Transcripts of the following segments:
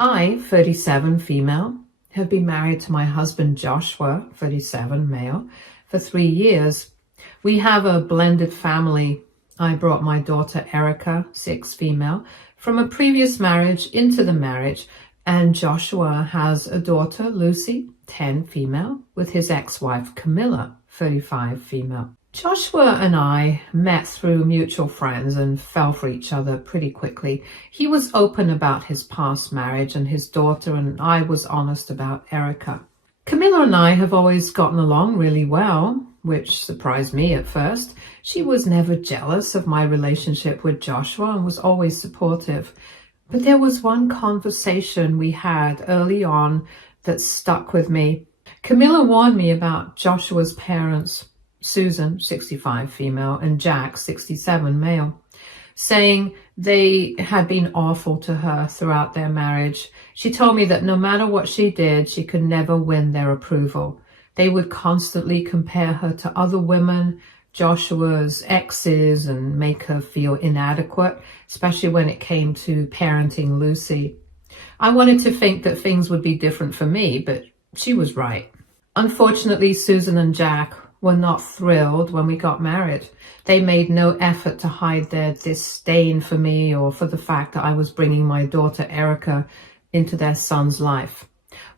I, 37, female, have been married to my husband Joshua, 37, male, for 3 years. We have a blended family. I brought my daughter Erica, 6, female, from a previous marriage into the marriage, and Joshua has a daughter, Lucy, 10, female, with his ex-wife Camilla, 35, female. Joshua and I met through mutual friends and fell for each other pretty quickly. He was open about his past marriage and his daughter, and I was honest about Erica. Camilla and I have always gotten along really well, which surprised me at first. She was never jealous of my relationship with Joshua and was always supportive. But there was one conversation we had early on that stuck with me. Camilla warned me about Joshua's parents, Susan, 65, female, and Jack, 67, male, saying they had been awful to her throughout their marriage. She told me that no matter what she did, she could never win their approval. They would constantly compare her to other women, Joshua's exes, and make her feel inadequate, especially when it came to parenting Lucy. I wanted to think that things would be different for me, but she was right. Unfortunately, Susan and Jack were not thrilled when we got married. They made no effort to hide their disdain for me or for the fact that I was bringing my daughter Erica into their son's life.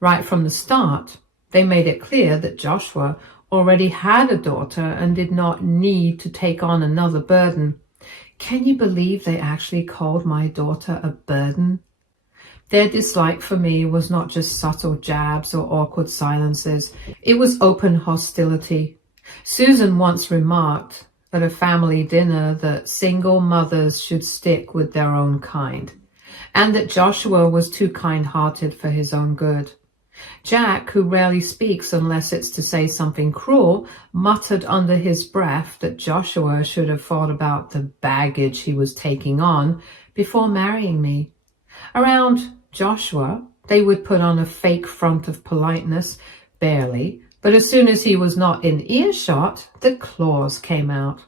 Right from the start, they made it clear that Joshua already had a daughter and did not need to take on another burden. Can you believe they actually called my daughter a burden? Their dislike for me was not just subtle jabs or awkward silences. It was open hostility. Susan once remarked at a family dinner that single mothers should stick with their own kind, and that Joshua was too kind-hearted for his own good. Jack, who rarely speaks unless it's to say something cruel, muttered under his breath that Joshua should have thought about the baggage he was taking on before marrying me. Around Joshua, they would put on a fake front of politeness, barely, but as soon as he was not in earshot, the claws came out.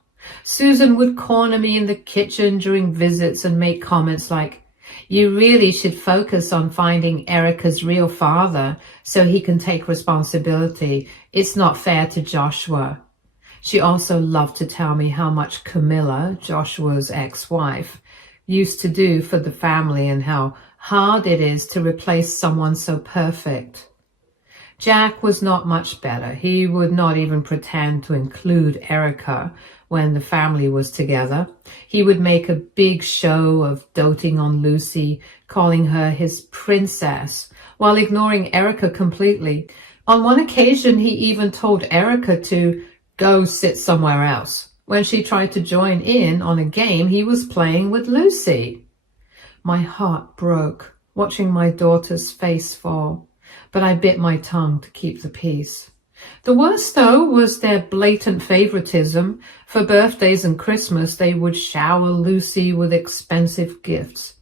Susan would corner me in the kitchen during visits and make comments like, "You really should focus on finding Erica's real father so he can take responsibility. It's not fair to Joshua." She also loved to tell me how much Camilla, Joshua's ex-wife, used to do for the family and how hard it is to replace someone so perfect. Jack was not much better. He would not even pretend to include Erica when the family was together. He would make a big show of doting on Lucy, calling her his princess, while ignoring Erica completely. On one occasion, he even told Erica to go sit somewhere else when she tried to join in on a game he was playing with Lucy. My heart broke watching my daughter's face fall, but I bit my tongue to keep the peace. The worst, though, was their blatant favoritism. For birthdays and Christmas, they would shower Lucy with expensive gifts,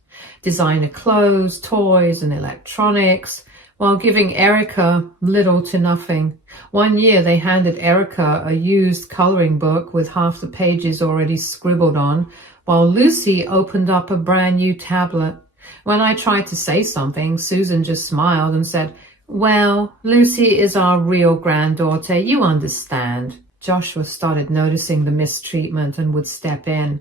designer clothes, toys, and electronics, while giving Erica little to nothing. One year, they handed Erica a used coloring book with half the pages already scribbled on, while Lucy opened up a brand new tablet. When I tried to say something, Susan just smiled and said, "Well, Lucy is our real granddaughter, you understand." Joshua started noticing the mistreatment and would step in.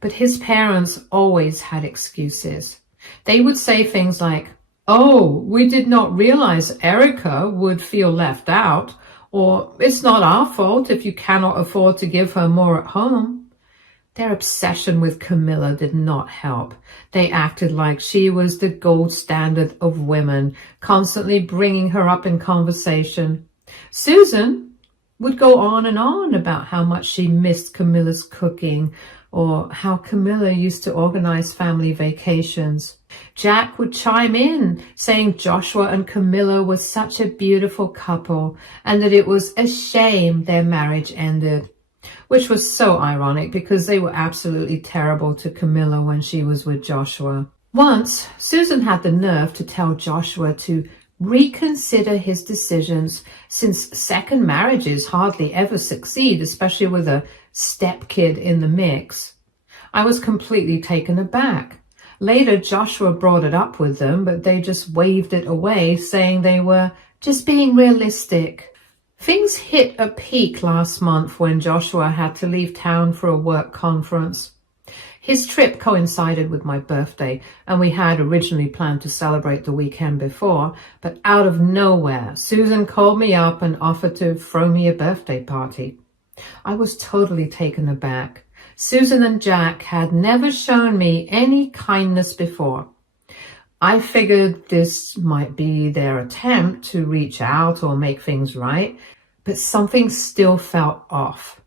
But his parents always had excuses. They would say things like, "Oh, we did not realize Erica would feel left out," or "It's not our fault if you cannot afford to give her more at home." Their obsession with Camilla did not help. They acted like she was the gold standard of women, constantly bringing her up in conversation. Susan would go on and on about how much she missed Camilla's cooking, or how Camilla used to organize family vacations. Jack would chime in, saying Joshua and Camilla were such a beautiful couple, and that it was a shame their marriage ended. Which was so ironic because they were absolutely terrible to Camilla when she was with Joshua. Once, Susan had the nerve to tell Joshua to reconsider his decisions, since second marriages hardly ever succeed, especially with a stepkid in the mix. I was completely taken aback. Later, Joshua brought it up with them, but they just waved it away, saying they were just being realistic. Things hit a peak last month when Joshua had to leave town for a work conference. His trip coincided with my birthday, and we had originally planned to celebrate the weekend before, but out of nowhere, Susan called me up and offered to throw me a birthday party. I was totally taken aback. Susan and Jack had never shown me any kindness before. I figured this might be their attempt to reach out or make things right, but something still felt off.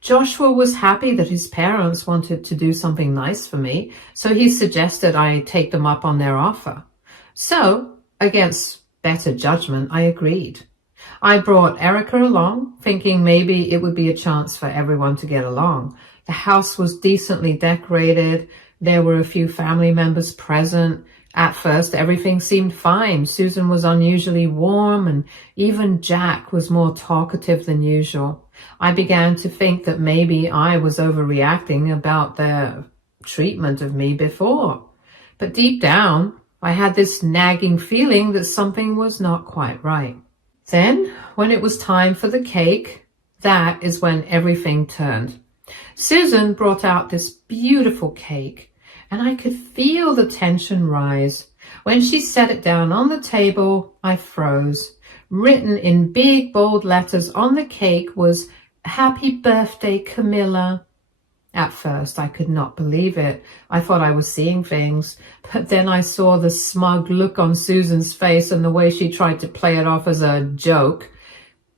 Joshua was happy that his parents wanted to do something nice for me, so he suggested I take them up on their offer. So, against better judgment, I agreed. I brought Erica along, thinking maybe it would be a chance for everyone to get along. The house was decently decorated. There were a few family members present. At first, everything seemed fine. Susan was unusually warm, and even Jack was more talkative than usual. I began to think that maybe I was overreacting about their treatment of me before. But deep down, I had this nagging feeling that something was not quite right. Then, when it was time for the cake, that is when everything turned. Susan brought out this beautiful cake, and I could feel the tension rise. When she set it down on the table, I froze. Written in big, bold letters on the cake was, "Happy birthday, Camilla." At first, I could not believe it. I thought I was seeing things. But then I saw the smug look on Susan's face and the way she tried to play it off as a joke.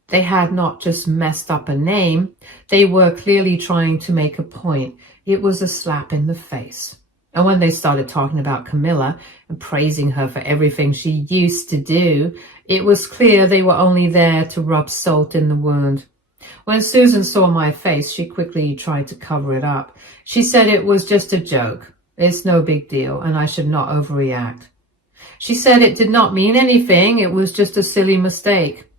They had not just messed up a name. They were clearly trying to make a point. It was a slap in the face. And when they started talking about Camilla and praising her for everything she used to do, it was clear they were only there to rub salt in the wound. When Susan saw my face, she quickly tried to cover it up. She said it was just a joke. It's no big deal, and I should not overreact. She said it did not mean anything. It was just a silly mistake.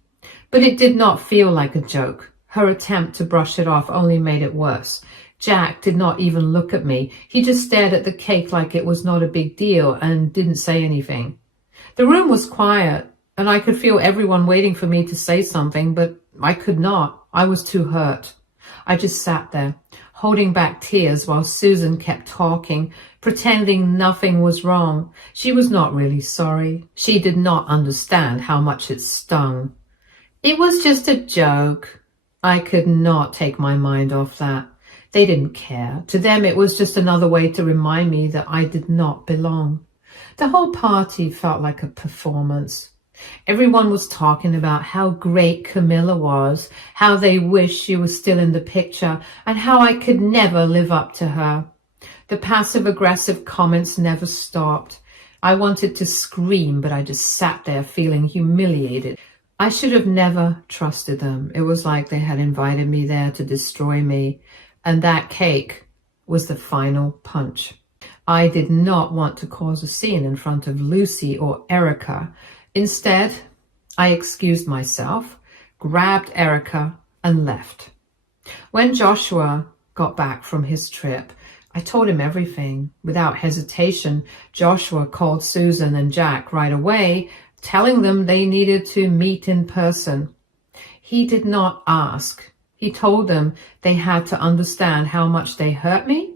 But it did not feel like a joke. Her attempt to brush it off only made it worse. Jack did not even look at me. He just stared at the cake like it was not a big deal and didn't say anything. The room was quiet, and I could feel everyone waiting for me to say something, but I could not. I was too hurt. I just sat there, holding back tears while Susan kept talking, pretending nothing was wrong. She was not really sorry. She did not understand how much it stung. It was just a joke. I could not take my mind off that. They didn't care. To them, it was just another way to remind me that I did not belong. The whole party felt like a performance. Everyone was talking about how great Camilla was, how they wished she was still in the picture, and how I could never live up to her. The passive-aggressive comments never stopped. I wanted to scream, but I just sat there feeling humiliated. I should have never trusted them. It was like they had invited me there to destroy me. And that cake was the final punch. I did not want to cause a scene in front of Lucy or Erica. Instead, I excused myself, grabbed Erica, and left. When Joshua got back from his trip, I told him everything. Without hesitation, Joshua called Susan and Jack right away, telling them they needed to meet in person. He did not ask. He told them they had to understand how much they hurt me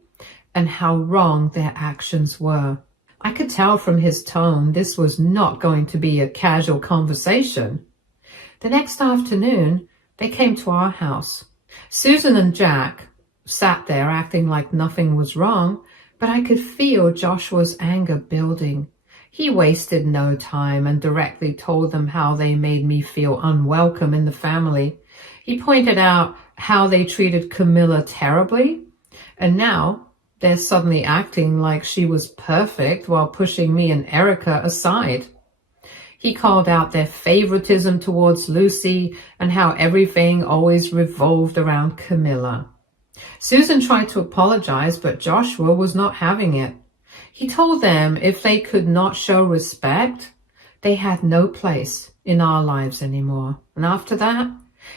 and how wrong their actions were. I could tell from his tone this was not going to be a casual conversation. The next afternoon, they came to our house. Susan and Jack sat there acting like nothing was wrong, but I could feel Joshua's anger building. He wasted no time and directly told them how they made me feel unwelcome in the family. He pointed out how they treated Camilla terribly, and now they're suddenly acting like she was perfect while pushing me and Erica aside. He called out their favoritism towards Lucy and how everything always revolved around Camilla. Susan tried to apologize, but Joshua was not having it. He told them if they could not show respect, they had no place in our lives anymore. And after that,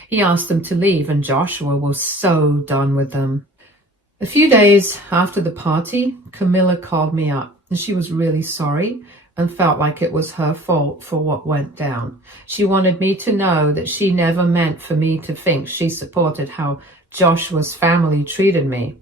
he asked them to leave, and Joshua was so done with them. A few days after the party, Camilla called me up. and she was really sorry and felt like it was her fault for what went down. She wanted me to know that she never meant for me to think she supported how Joshua's family treated me.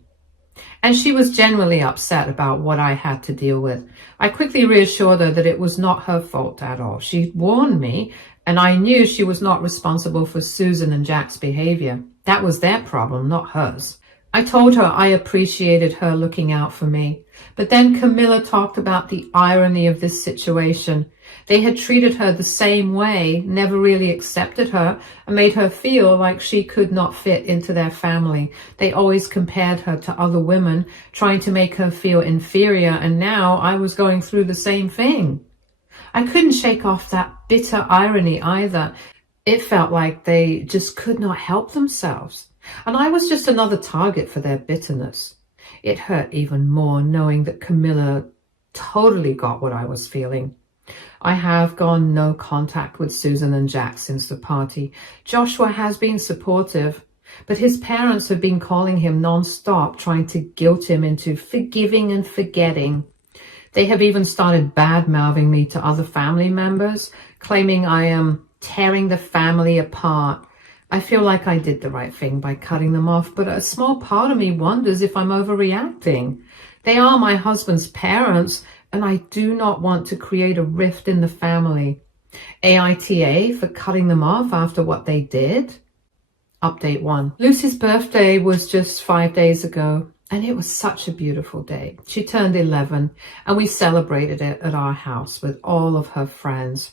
And she was genuinely upset about what I had to deal with. I quickly reassured her that it was not her fault at all. She warned me, and I knew she was not responsible for Susan and Jack's behavior. That was their problem, not hers. I told her I appreciated her looking out for me. But then Camilla talked about the irony of this situation. They had treated her the same way, never really accepted her, and made her feel like she could not fit into their family. They always compared her to other women, trying to make her feel inferior, and now I was going through the same thing. I couldn't shake off that bitter irony either. It felt like they just could not help themselves, and I was just another target for their bitterness. It hurt even more knowing that Camilla totally got what I was feeling. I have gone no contact with Susan and Jack since the party. Joshua has been supportive, but his parents have been calling him non-stop, trying to guilt him into forgiving and forgetting. They have even started bad-mouthing me to other family members, claiming I am tearing the family apart. I feel like I did the right thing by cutting them off, but a small part of me wonders if I'm overreacting. They are my husband's parents, and I do not want to create a rift in the family. AITA for cutting them off after what they did? Update 1. Lucy's birthday was just 5 days ago, and it was such a beautiful day. She turned 11, and we celebrated it at our house with all of her friends.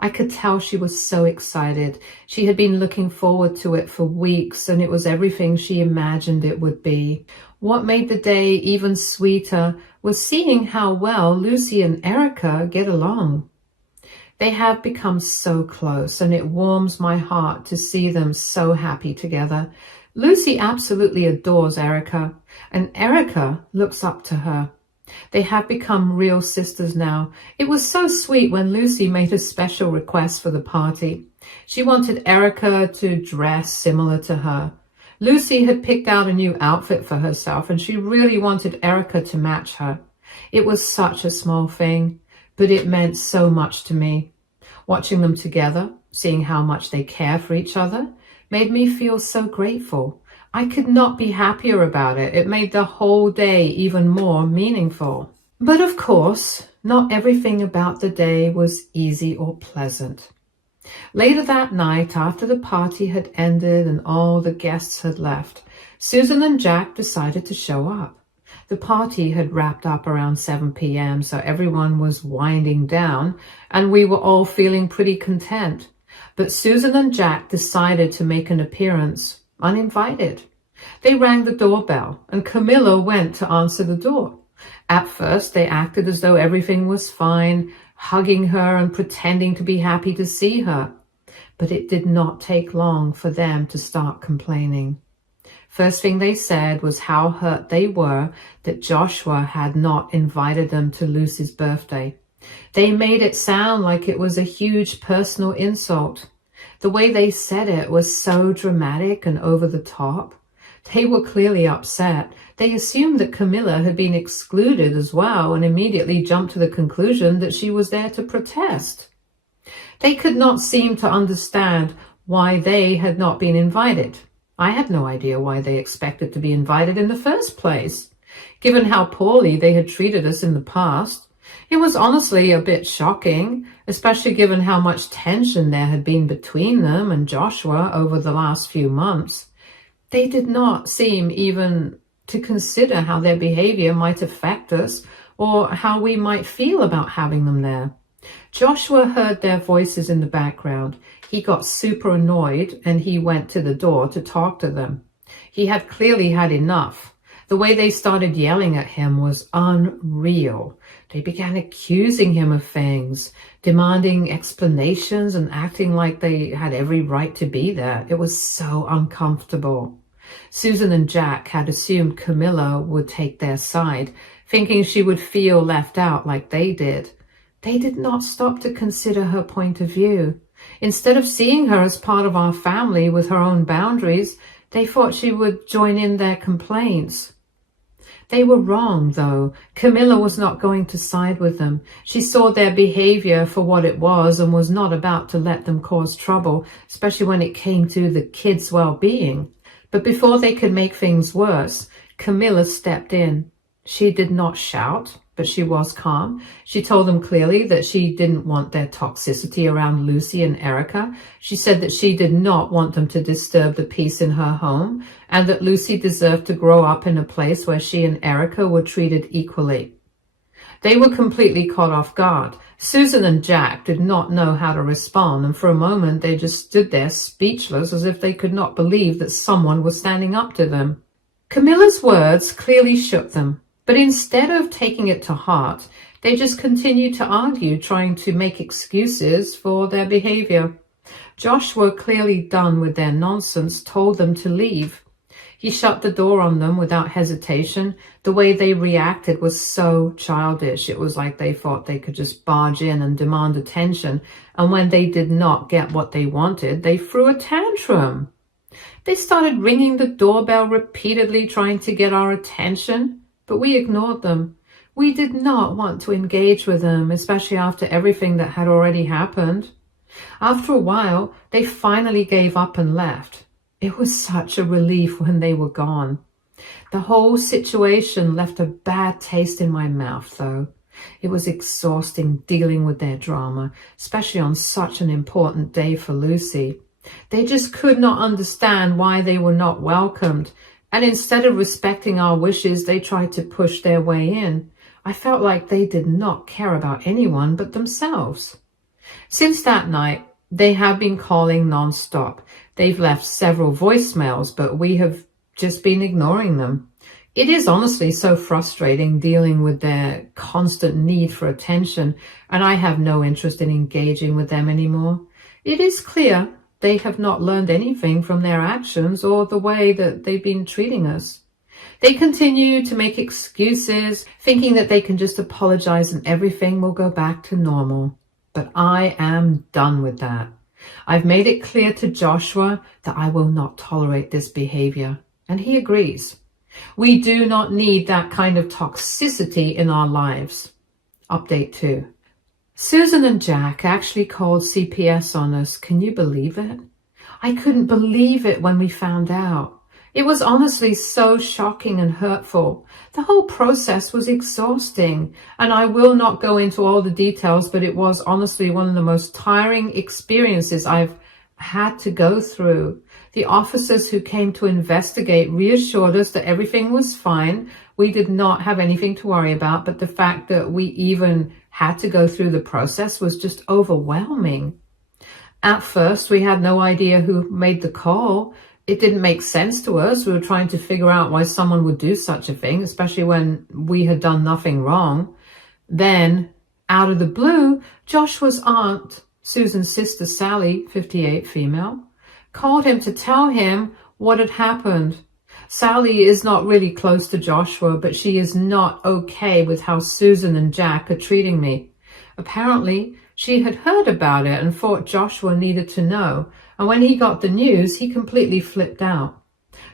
I could tell she was so excited. She had been looking forward to it for weeks, and it was everything she imagined it would be. What made the day even sweeter was seeing how well Lucy and Erica get along. They have become so close, and it warms my heart to see them so happy together. Lucy absolutely adores Erica, and Erica looks up to her. They have become real sisters now. It was so sweet when Lucy made a special request for the party. She wanted Erica to dress similar to her. Lucy had picked out a new outfit for herself, and she really wanted Erica to match her. It was such a small thing, but it meant so much to me. Watching them together, seeing how much they care for each other, made me feel so grateful. I could not be happier about it. It made the whole day even more meaningful. But of course, not everything about the day was easy or pleasant. Later that night, after the party had ended and all the guests had left, Susan and Jack decided to show up. The party had wrapped up around 7 p.m., so everyone was winding down, and we were all feeling pretty content. But Susan and Jack decided to make an appearance, uninvited. They rang the doorbell, and Camilla went to answer the door. At first, they acted as though everything was fine, hugging her and pretending to be happy to see her. But it did not take long for them to start complaining. First thing they said was how hurt they were that Joshua had not invited them to Lucy's birthday. They made it sound like it was a huge personal insult. The way they said it was so dramatic and over the top. They were clearly upset. They assumed that Camilla had been excluded as well and immediately jumped to the conclusion that she was there to protest. They could not seem to understand why they had not been invited. I had no idea why they expected to be invited in the first place. Given how poorly they had treated us in the past, it was honestly a bit shocking, especially given how much tension there had been between them and Joshua over the last few months. They did not seem even to consider how their behavior might affect us or how we might feel about having them there. Joshua heard their voices in the background. He got super annoyed and he went to the door to talk to them. He had clearly had enough. The way they started yelling at him was unreal. They began accusing him of things, demanding explanations and acting like they had every right to be there. It was so uncomfortable. Susan and Jack had assumed Camilla would take their side, thinking she would feel left out like they did. They did not stop to consider her point of view. Instead of seeing her as part of our family with her own boundaries, they thought she would join in their complaints. They were wrong, though. Camilla was not going to side with them. She saw their behavior for what it was and was not about to let them cause trouble, especially when it came to the kids' well-being. But before they could make things worse, Camilla stepped in. She did not shout, but she was calm. She told them clearly that she didn't want their toxicity around Lucy and Erica. She said that she did not want them to disturb the peace in her home, and that Lucy deserved to grow up in a place where she and Erica were treated equally. They were completely caught off guard. Susan and Jack did not know how to respond, and for a moment they just stood there speechless, as if they could not believe that someone was standing up to them. Camilla's words clearly shook them, but instead of taking it to heart, they just continued to argue, trying to make excuses for their behavior. Joshua, clearly done with their nonsense, told them to leave. He shut the door on them without hesitation. The way they reacted was so childish. It was like they thought they could just barge in and demand attention, and when they did not get what they wanted, they threw a tantrum. They started ringing the doorbell repeatedly, trying to get our attention, but we ignored them. We did not want to engage with them, especially after everything that had already happened. After a while, they finally gave up and left. It was such a relief when they were gone. The whole situation left a bad taste in my mouth, though. It was exhausting dealing with their drama, especially on such an important day for Lucy. They just could not understand why they were not welcomed, and instead of respecting our wishes, they tried to push their way in. I felt like they did not care about anyone but themselves. Since that night, they have been calling non-stop. They've left several voicemails, but we have just been ignoring them. It is honestly so frustrating dealing with their constant need for attention, and I have no interest in engaging with them anymore. It is clear they have not learned anything from their actions or the way that they've been treating us. They continue to make excuses, thinking that they can just apologize and everything will go back to normal. But I am done with that. I've made it clear to Joshua that I will not tolerate this behavior, and he agrees. We do not need that kind of toxicity in our lives. Update 2. Susan and Jack actually called CPS on us. Can you believe it? I couldn't believe it when we found out. It was honestly so shocking and hurtful. The whole process was exhausting, and I will not go into all the details, but it was honestly one of the most tiring experiences I've had to go through. The officers who came to investigate reassured us that everything was fine. We did not have anything to worry about, but the fact that we even had to go through the process was just overwhelming. At first, we had no idea who made the call. It didn't make sense to us. We were trying to figure out why someone would do such a thing, especially when we had done nothing wrong. Then, out of the blue, Joshua's aunt, Susan's sister Sally, 58 female, called him to tell him what had happened. Sally is not really close to Joshua, but she is not okay with how Susan and Jack are treating me. Apparently, she had heard about it and thought Joshua needed to know, and when he got the news, he completely flipped out.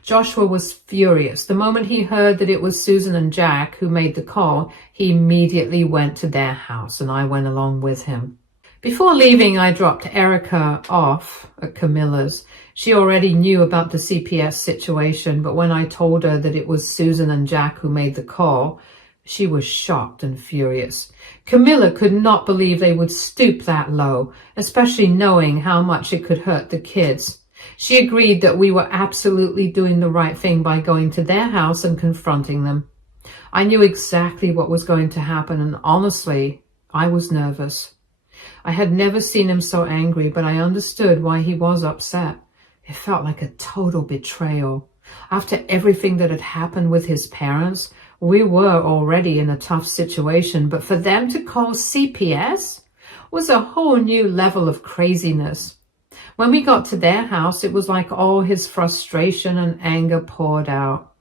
Joshua was furious. The moment he heard that it was Susan and Jack who made the call, he immediately went to their house, and I went along with him. Before leaving, I dropped Erica off at Camilla's. She already knew about the CPS situation, but when I told her that it was Susan and Jack who made the call, she was shocked and furious. Camilla could not believe they would stoop that low, especially knowing how much it could hurt the kids. She agreed that we were absolutely doing the right thing by going to their house and confronting them. I knew exactly what was going to happen, and honestly, I was nervous. I had never seen him so angry, but I understood why he was upset. It felt like a total betrayal. After everything that had happened with his parents, we were already in a tough situation, but for them to call CPS was a whole new level of craziness. When we got to their house, it was like all his frustration and anger poured out.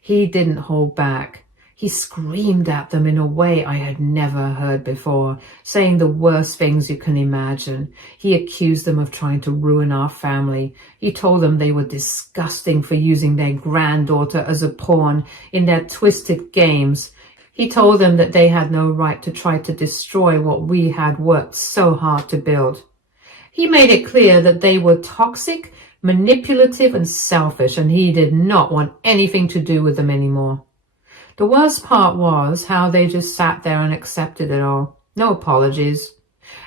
He didn't hold back. He screamed at them in a way I had never heard before, saying the worst things you can imagine. He accused them of trying to ruin our family. He told them they were disgusting for using their granddaughter as a pawn in their twisted games. He told them that they had no right to try to destroy what we had worked so hard to build. He made it clear that they were toxic, manipulative, and selfish, and he did not want anything to do with them anymore. The worst part was how they just sat there and accepted it all. No apologies.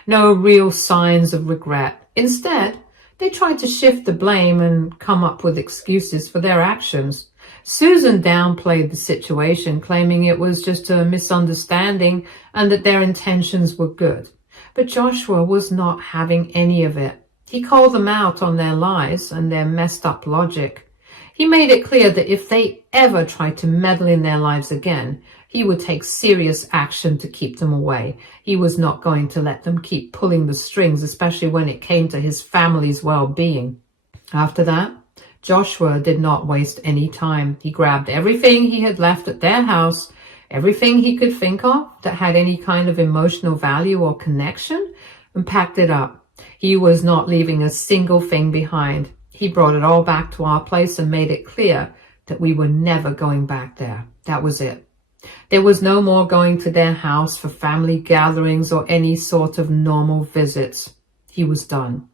No real signs of regret. Instead, they tried to shift the blame and come up with excuses for their actions. Susan downplayed the situation, claiming it was just a misunderstanding and that their intentions were good. But Joshua was not having any of it. He called them out on their lies and their messed up logic. He made it clear that if they ever tried to meddle in their lives again, he would take serious action to keep them away. He was not going to let them keep pulling the strings, especially when it came to his family's well-being. After that, Joshua did not waste any time. He grabbed everything he had left at their house, everything he could think of that had any kind of emotional value or connection, and packed it up. He was not leaving a single thing behind. He brought it all back to our place and made it clear that we were never going back there. That was it. There was no more going to their house for family gatherings or any sort of normal visits. He was done.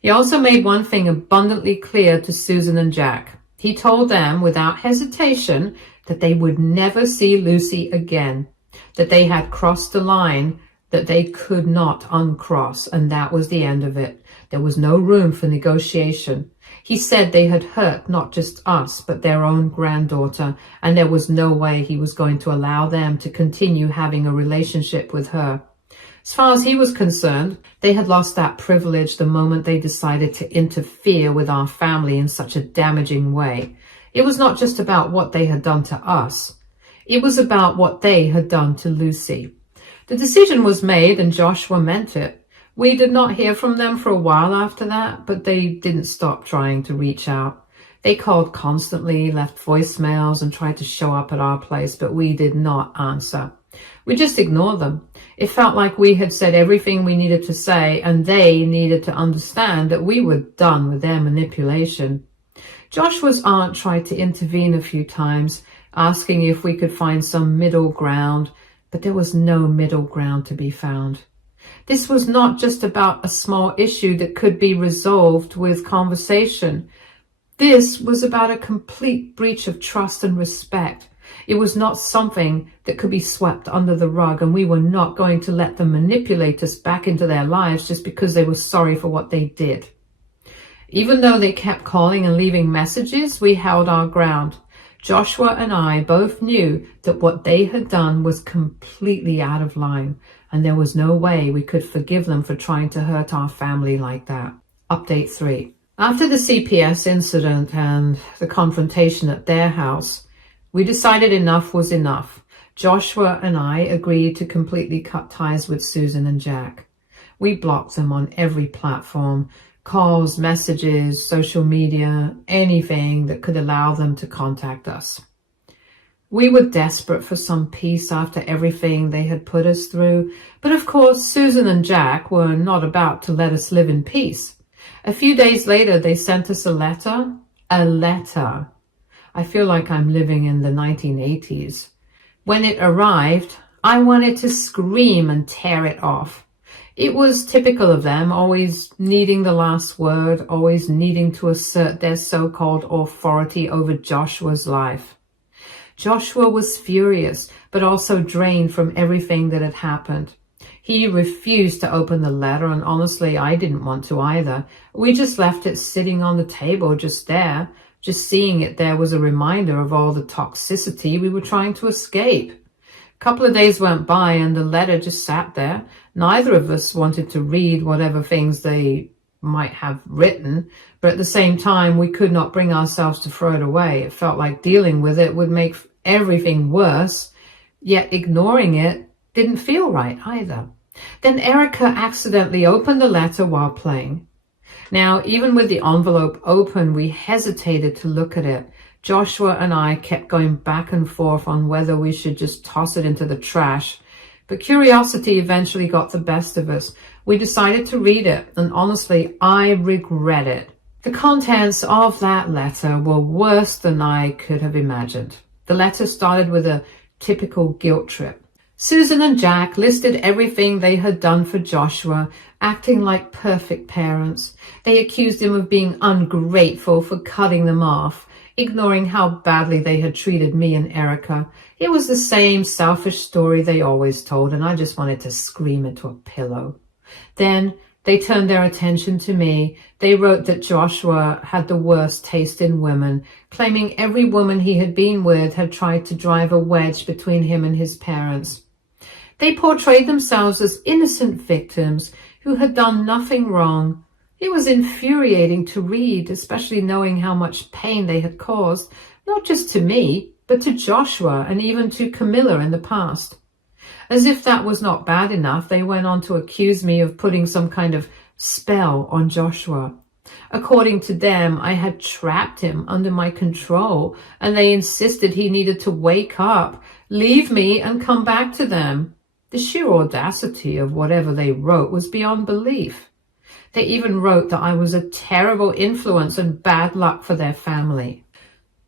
He also made one thing abundantly clear to Susan and Jack. He told them without hesitation that they would never see Lucy again, that they had crossed the line that they could not uncross, and that was the end of it. There was no room for negotiation. He said they had hurt not just us, but their own granddaughter, and there was no way he was going to allow them to continue having a relationship with her. As far as he was concerned, they had lost that privilege the moment they decided to interfere with our family in such a damaging way. It was not just about what they had done to us. It was about what they had done to Lucy. The decision was made and Joshua meant it. We did not hear from them for a while after that, but they didn't stop trying to reach out. They called constantly, left voicemails, and tried to show up at our place, but we did not answer. We just ignored them. It felt like we had said everything we needed to say, and they needed to understand that we were done with their manipulation. Joshua's aunt tried to intervene a few times, asking if we could find some middle ground, but there was no middle ground to be found. This was not just about a small issue that could be resolved with conversation. This was about a complete breach of trust and respect. It was not something that could be swept under the rug, and we were not going to let them manipulate us back into their lives just because they were sorry for what they did. Even though they kept calling and leaving messages, we held our ground. Joshua and I both knew that what they had done was completely out of line, and there was no way we could forgive them for trying to hurt our family like that. Update 3. After the CPS incident and the confrontation at their house, we decided enough was enough. Joshua and I agreed to completely cut ties with Susan and Jack. We blocked them on every platform, calls, messages, social media, anything that could allow them to contact us. We were desperate for some peace after everything they had put us through, but of course Susan and Jack were not about to let us live in peace. A few days later, they sent us a letter. A letter. I feel like I'm living in the 1980s. When it arrived, I wanted to scream and tear it off. It was typical of them, always needing the last word, always needing to assert their so-called authority over Joshua's life. Joshua was furious, but also drained from everything that had happened. He refused to open the letter, and honestly, I didn't want to either. We just left it sitting on the table, just there. Just seeing it there was a reminder of all the toxicity we were trying to escape. A couple of days went by and the letter just sat there. Neither of us wanted to read whatever things they might have written, but at the same time, we could not bring ourselves to throw it away. It felt like dealing with it would make everything worse, yet ignoring it didn't feel right either. Then Erica accidentally opened the letter while playing. Now, even with the envelope open, we hesitated to look at it. Joshua and I kept going back and forth on whether we should just toss it into the trash. But curiosity eventually got the best of us. We decided to read it, and honestly, I regret it. The contents of that letter were worse than I could have imagined. The letter started with a typical guilt trip. Susan and Jack listed everything they had done for Joshua, acting like perfect parents. They accused him of being ungrateful for cutting them off, ignoring how badly they had treated me and Erica. It was the same selfish story they always told, and I just wanted to scream into a pillow. Then they turned their attention to me. They wrote that Joshua had the worst taste in women, claiming every woman he had been with had tried to drive a wedge between him and his parents. They portrayed themselves as innocent victims who had done nothing wrong. It was infuriating to read, especially knowing how much pain they had caused, not just to me, but to Joshua and even to Camilla in the past. As if that was not bad enough, they went on to accuse me of putting some kind of spell on Joshua. According to them, I had trapped him under my control, and they insisted he needed to wake up, leave me, and come back to them. The sheer audacity of whatever they wrote was beyond belief. They even wrote that I was a terrible influence and bad luck for their family.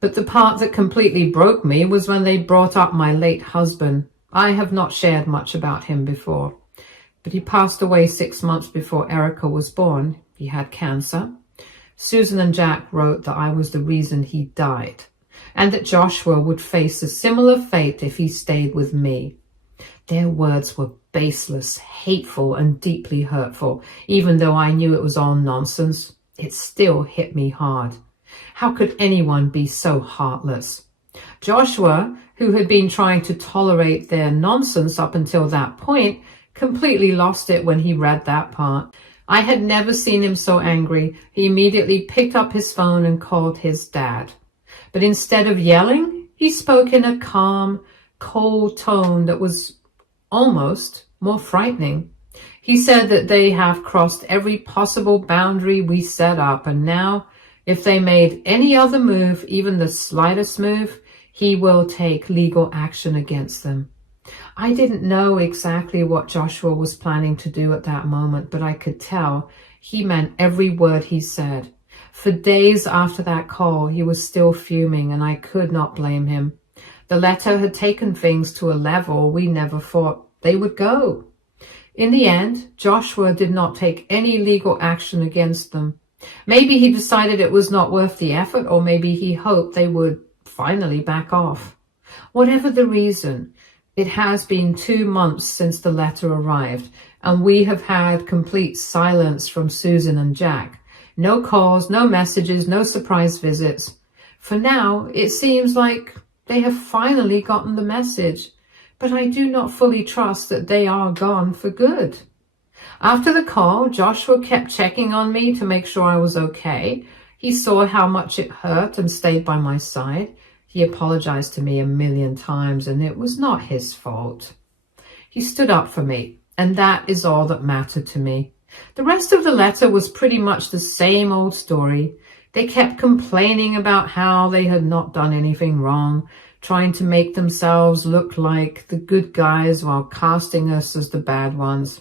But the part that completely broke me was when they brought up my late husband. I have not shared much about him before, but he passed away 6 months before Erica was born. He had cancer. Susan and Jack wrote that I was the reason he died, and that Joshua would face a similar fate if he stayed with me. Their words were baseless, hateful, and deeply hurtful. Even though I knew it was all nonsense, it still hit me hard. How could anyone be so heartless? Joshua, who had been trying to tolerate their nonsense up until that point, completely lost it when he read that part. I had never seen him so angry. He immediately picked up his phone and called his dad. But instead of yelling, he spoke in a calm, cold tone that was almost more frightening. He said that they have crossed every possible boundary we set up, and now, if they made any other move, even the slightest move, he will take legal action against them. I didn't know exactly what Joshua was planning to do at that moment, but I could tell he meant every word he said. For days after that call, he was still fuming, and I could not blame him. The letter had taken things to a level we never thought they would go. In the end, Joshua did not take any legal action against them. Maybe he decided it was not worth the effort, or maybe he hoped they would finally back off. Whatever the reason, it has been 2 months since the letter arrived, and we have had complete silence from Susan and Jack. No calls, no messages, no surprise visits. For now, it seems like they have finally gotten the message, but I do not fully trust that they are gone for good. After the call, Joshua kept checking on me to make sure I was okay. He saw how much it hurt and stayed by my side. He apologized to me 1,000,000 times, and it was not his fault. He stood up for me, and that is all that mattered to me. The rest of the letter was pretty much the same old story. They kept complaining about how they had not done anything wrong, trying to make themselves look like the good guys while casting us as the bad ones.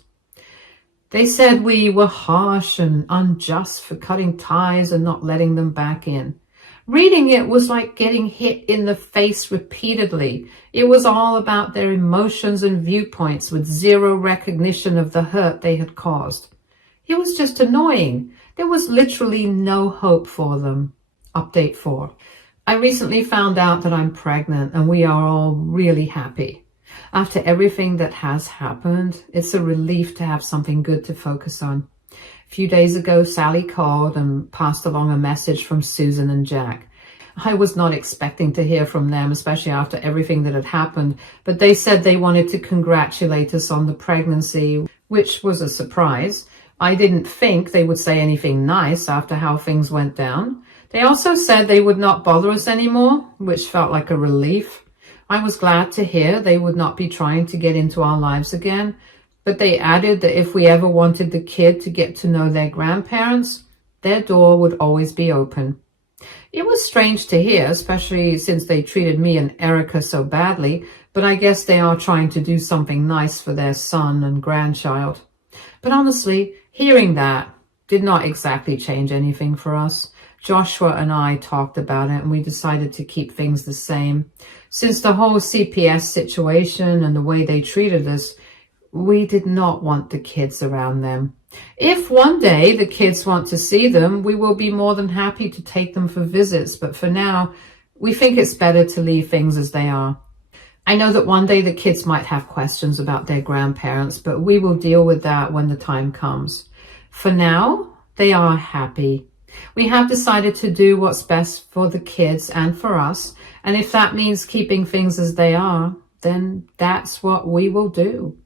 They said we were harsh and unjust for cutting ties and not letting them back in. Reading it was like getting hit in the face repeatedly. It was all about their emotions and viewpoints with zero recognition of the hurt they had caused. It was just annoying. There was literally no hope for them. Update 4. I recently found out that I'm pregnant, and we are all really happy. After everything that has happened, it's a relief to have something good to focus on. A few days ago, Sally called and passed along a message from Susan and Jack. I was not expecting to hear from them, especially after everything that had happened, but they said they wanted to congratulate us on the pregnancy, which was a surprise. I didn't think they would say anything nice after how things went down. They also said they would not bother us anymore, which felt like a relief. I was glad to hear they would not be trying to get into our lives again, but they added that if we ever wanted the kid to get to know their grandparents, their door would always be open. It was strange to hear, especially since they treated me and Erica so badly, but I guess they are trying to do something nice for their son and grandchild. But honestly, hearing that did not exactly change anything for us. Joshua and I talked about it and we decided to keep things the same. Since the whole CPS situation and the way they treated us, we did not want the kids around them. If one day the kids want to see them, we will be more than happy to take them for visits. But for now, we think it's better to leave things as they are. I know that one day the kids might have questions about their grandparents, but we will deal with that when the time comes. For now, they are happy. We have decided to do what's best for the kids and for us. And if that means keeping things as they are, then that's what we will do.